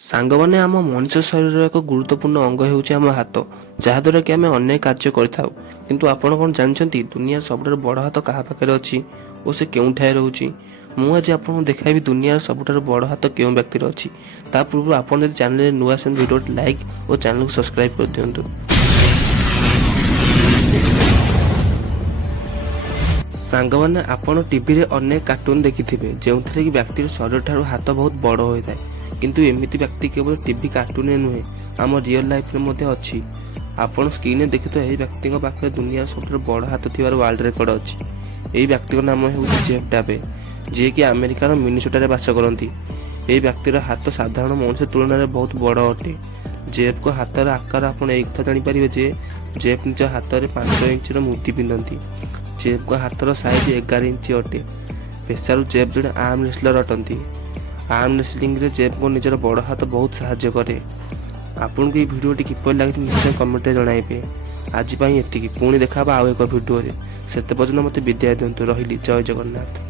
ସାଙ୍ଗମାନେ ଆମ ମଣିଷ ଶରୀରର ଏକ ଗୁରୁତ୍ୱପୂର୍ଣ୍ଣ ଅଙ୍ଗ ହେଉଛି ଆମ ହାତ, ଯାହାଦ୍ୱାରା କି ଆମେ ଅନେକ କାର୍ଯ୍ୟ କରିଥାଉ। କିନ୍ତୁ ଆପଣ କ'ଣ ଜାଣିଛନ୍ତି ଦୁନିଆର ସବୁଠାରୁ ବଡ଼ ହାତ କାହା ପାଖରେ ଅଛି ଓ ସେ କେଉଁଠାରେ ରହୁଛି? ମୁଁ ଆଜି ଆପଣଙ୍କୁ ଦେଖାଇବି ଦୁନିଆର ସବୁଠାରୁ ବଡ଼ ହାତ କେଉଁ ବ୍ୟକ୍ତିର ଅଛି। ତା ପୂର୍ବରୁ ଆପଣ ଯଦି ଚ୍ୟାନେଲରେ ନୂଆ ଆସନ୍ତି ଭିଡ଼ିଓଟି ଲାଇକ୍ ଓ ଚ୍ୟାନେଲକୁ ସବସ୍କ୍ରାଇବ୍ କରିଦିଅନ୍ତୁ। ସାଙ୍ଗମାନେ, ଆପଣ ଟିଭିରେ ଅନେକ କାର୍ଟୁନ ଦେଖିଥିବେ ଯେଉଁଥିରେ କି ବ୍ୟକ୍ତିର ଶରୀରଠାରୁ ହାତ ବହୁତ ବଡ଼ ହୋଇଥାଏ। କିନ୍ତୁ ଏମିତି ବ୍ୟକ୍ତି କେବଳ ଟିଭି କାର୍ଟୁନରେ ନୁହେଁ, ଆମ ରିଅଲ ଲାଇଫରେ ମଧ୍ୟ ଅଛି। ଆପଣ ସ୍କ୍ରିନରେ ଦେଖୁଥିବା ଏହି ବ୍ୟକ୍ତିଙ୍କ ପାଖରେ ଦୁନିଆର ସବୁଠାରୁ ବଡ଼ ହାତ ଥିବାର ୱାର୍ଲଡ ରେକର୍ଡ ଅଛି। ଏହି ବ୍ୟକ୍ତିଙ୍କ ନାମ ହେଉଛି ଜେଫ୍ ଡାବେ, ଯିଏକି ଆମେରିକାର ମିନିସୋଟାରେ ବାସ କରନ୍ତି। ଏହି ବ୍ୟକ୍ତିର ହାତ ସାଧାରଣ ମଣିଷ ତୁଳନାରେ ବହୁତ ବଡ଼ ଅଟେ। ଜେଫ୍ଙ୍କ ହାତର ଆକାର ଆପଣ ଏହି କଥା ଜାଣିପାରିବେ ଯେ ଜେଫ୍ ନିଜ ହାତରେ 5 ଇଞ୍ଚର ମୁଦି ପିନ୍ଧନ୍ତି। ଜେଫ୍ଙ୍କ ହାତର ସାଇଜ୍ 11 ଇଞ୍ଚ ଅଟେ। ପେଶାରୁ ଜେଫ୍ ଜଣେ ଆର୍ମ ରେସଲର ଅଟନ୍ତି। ଆର୍ମ ରେସଲିଂରେ ଜେଫ୍ଙ୍କ ନିଜର ବଡ଼ ହାତ ବହୁତ ସାହାଯ୍ୟ କରେ। ଆପଣଙ୍କୁ ଏହି ଭିଡ଼ିଓଟି କିପରି ଲାଗିଛି ନିଶ୍ଚୟ କମେଣ୍ଟରେ ଜଣାଇବେ। ଆଜି ପାଇଁ ଏତିକି, ପୁଣି ଦେଖା ହେବା ଆଉ ଏକ ଭିଡ଼ିଓରେ। ସେତେ ପର୍ଯ୍ୟନ୍ତ ମୋତେ ବିଦାୟ ଦିଅନ୍ତୁ। ରହିଲି, ଜୟ ଜଗନ୍ନାଥ।